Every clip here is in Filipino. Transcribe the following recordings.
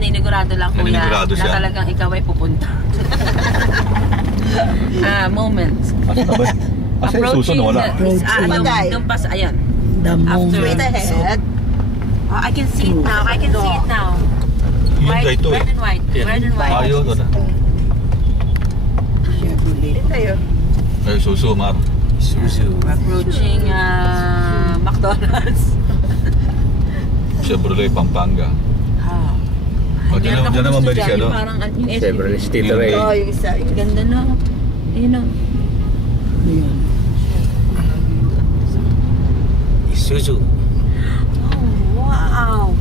naninigurado lang kuya. Naninigurado siya. Na talagang ikaw ay pupunta. Moments. Asa yung susunod wala? Yung pas, ayan. The moment. Straight ahead. Oh, I can see it now. I can see it now. Yung ito Red and white. Red and white. Ayun, wala. Chevrolet. Tayo. Ay, susu, Mar. Suzu. Approaching McDonald's. Chevrolet, Pampanga. Diyan naman ba siya, no? Parang yung Chevrolet Tito Ray. Oh, yung isa. Yung ganda na. Ayun o. Ayan. Suzu. Oh, wow.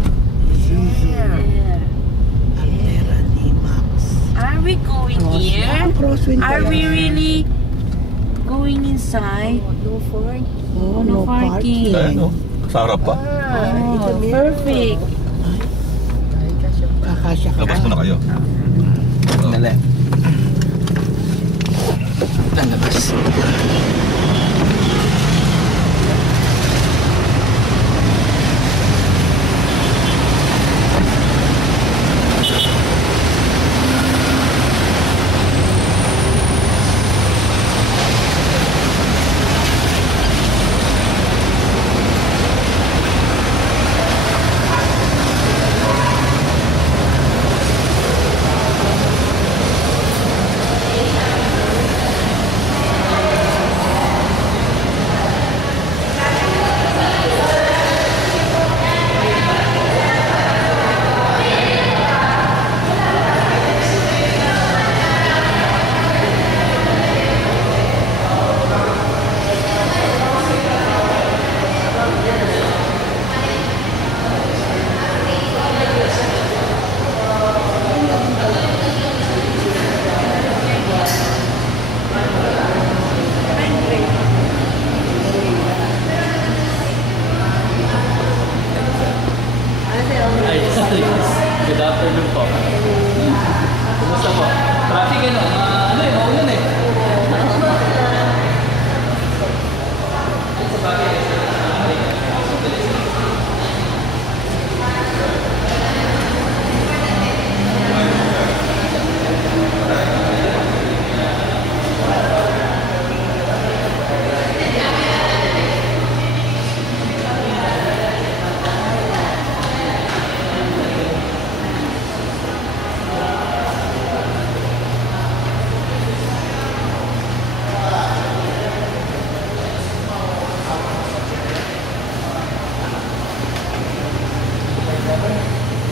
Yeah. Altera D-Max. Are we going here? Crosswind Are pala. we really going inside? No fork. Oh, No no parking. parking. Ayun, no? Sa harap pa. Oh, perfect. Kakasya ka. Labas mo na kayo. Dali. Lalabas. Good afternoon po. Kumusta po? Traffic ano? Ano eh, maulan eh.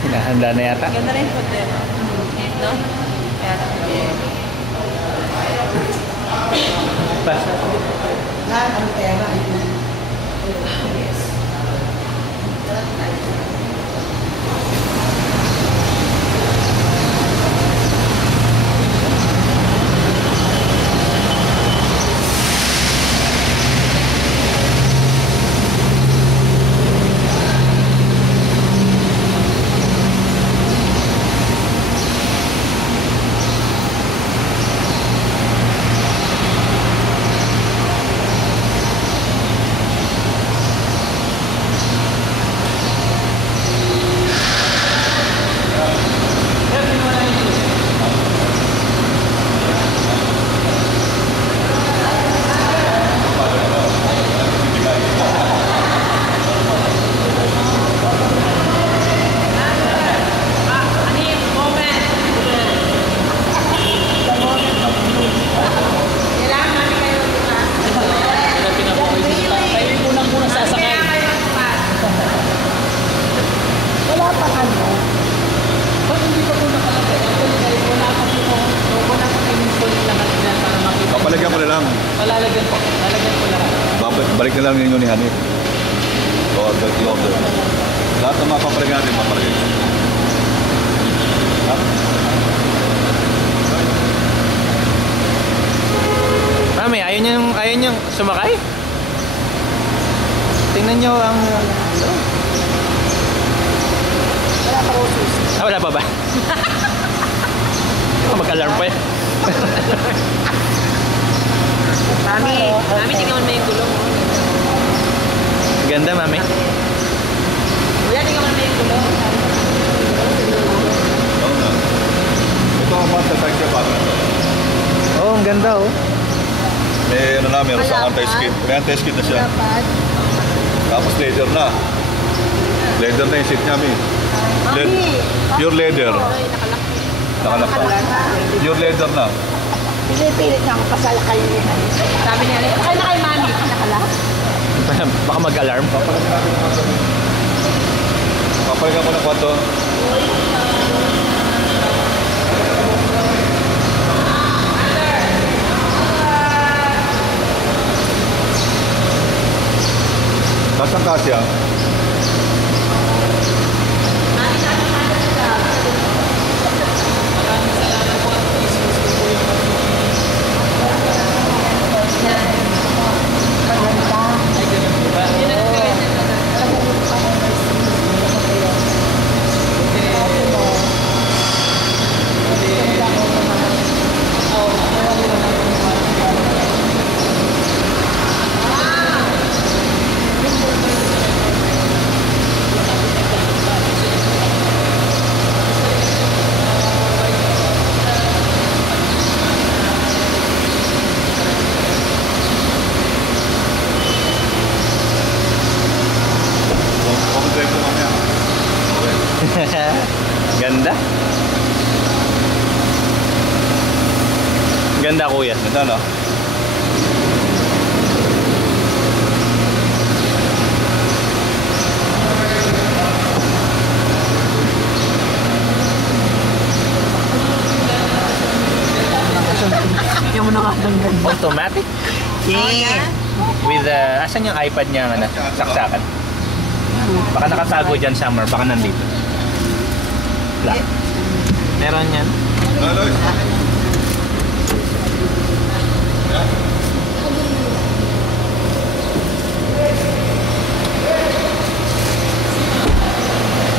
Hinahanda na yata. Ganda rin po din. No? Basta. Lahat ang pera. Papalagyan ko na lang. Palalagyan po. Lalagyan po lahat. Balik na lang ninyo ni Hanif. O, order. Lahat ng mga papalagyan natin, papalagyan. Ha? Mami, ayaw niyang sumakay? Tingnan niyo ang... Wala pa usos. Ah, wala pa ba? Mag-alarm pa eh. Mami, tingnan mo yung gulong. Ganda, mami. Kuya, tingnan mo yung gulong. ganda oh. May ano na, meron sa anti-skid. May anti-skid na siya. Dapat. Tapos leather na. Leather na yung seat niya, Mi. Pure leather. Nakalak pa. Pure leather na. Pinipilit na ako pasalakay niya. Sabi niya, kaya na kay mami. Nakala. Baka mag-alarm. Papalikan ko ng kwanto. Nasaan kasya? Drive ko mamaya. Ganda. Ganda kuya. Ganda no? Yung mo nakatanggal. Automatic? Yeah. With asan yung iPad niya ano, saksakan? Baka nakatago dyan somewhere, baka nandito. Wala. Meron yan. Lois.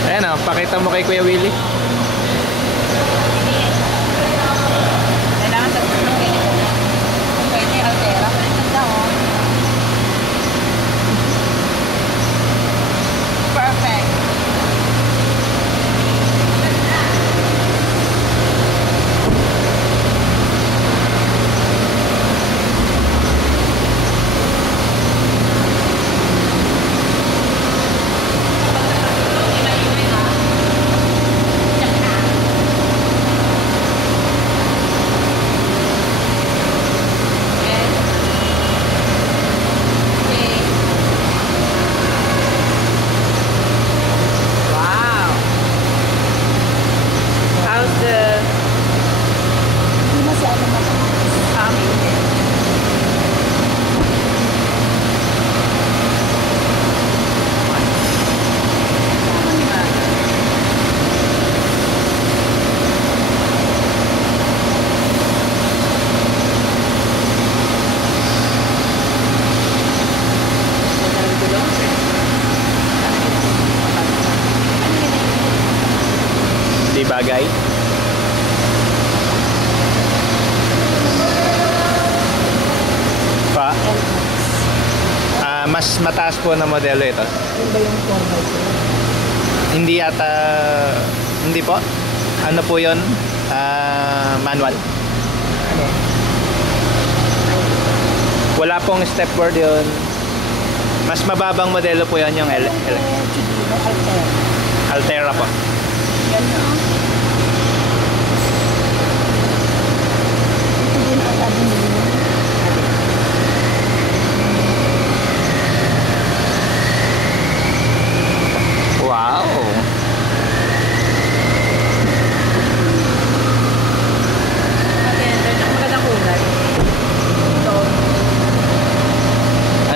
Ayan o, pakita mo kay Kuya Willie. Kailangan sa tulong ganito. Pwede altera. Pero ganda oh. Perfect. Wow. How's the Hindi masyado mataas. coming? Di bagay. Pa. Mas mataas po na modelo ito. Yung ba yung 4x4? Hindi yata, hindi po. Ano po yun? Manual. Wala pong stepboard yun. Mas mababang modelo po yun yung Chibino, Altera. Altera po. Yan na. Ito din ang sabi niyo. Wow! Magandang kulay. Ito.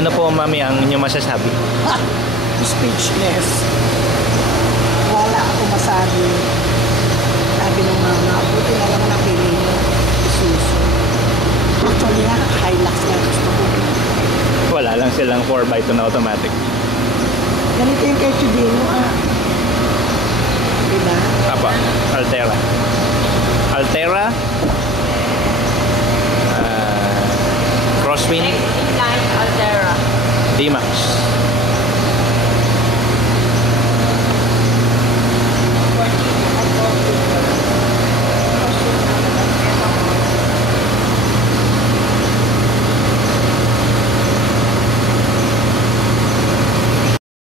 Ano po mami ang inyong masasabi? Speechless. Wala ako masabi. Sabi ng mama, buti na lang napili niyo. Isuzu. Actually nga, Hilux nga gusto ko. Wala lang silang 4x2 na automatic. Ganito yung kay Chibino Diba? Apa? Altera. Altera. Crosswind. Next in line, Altera. D-Max.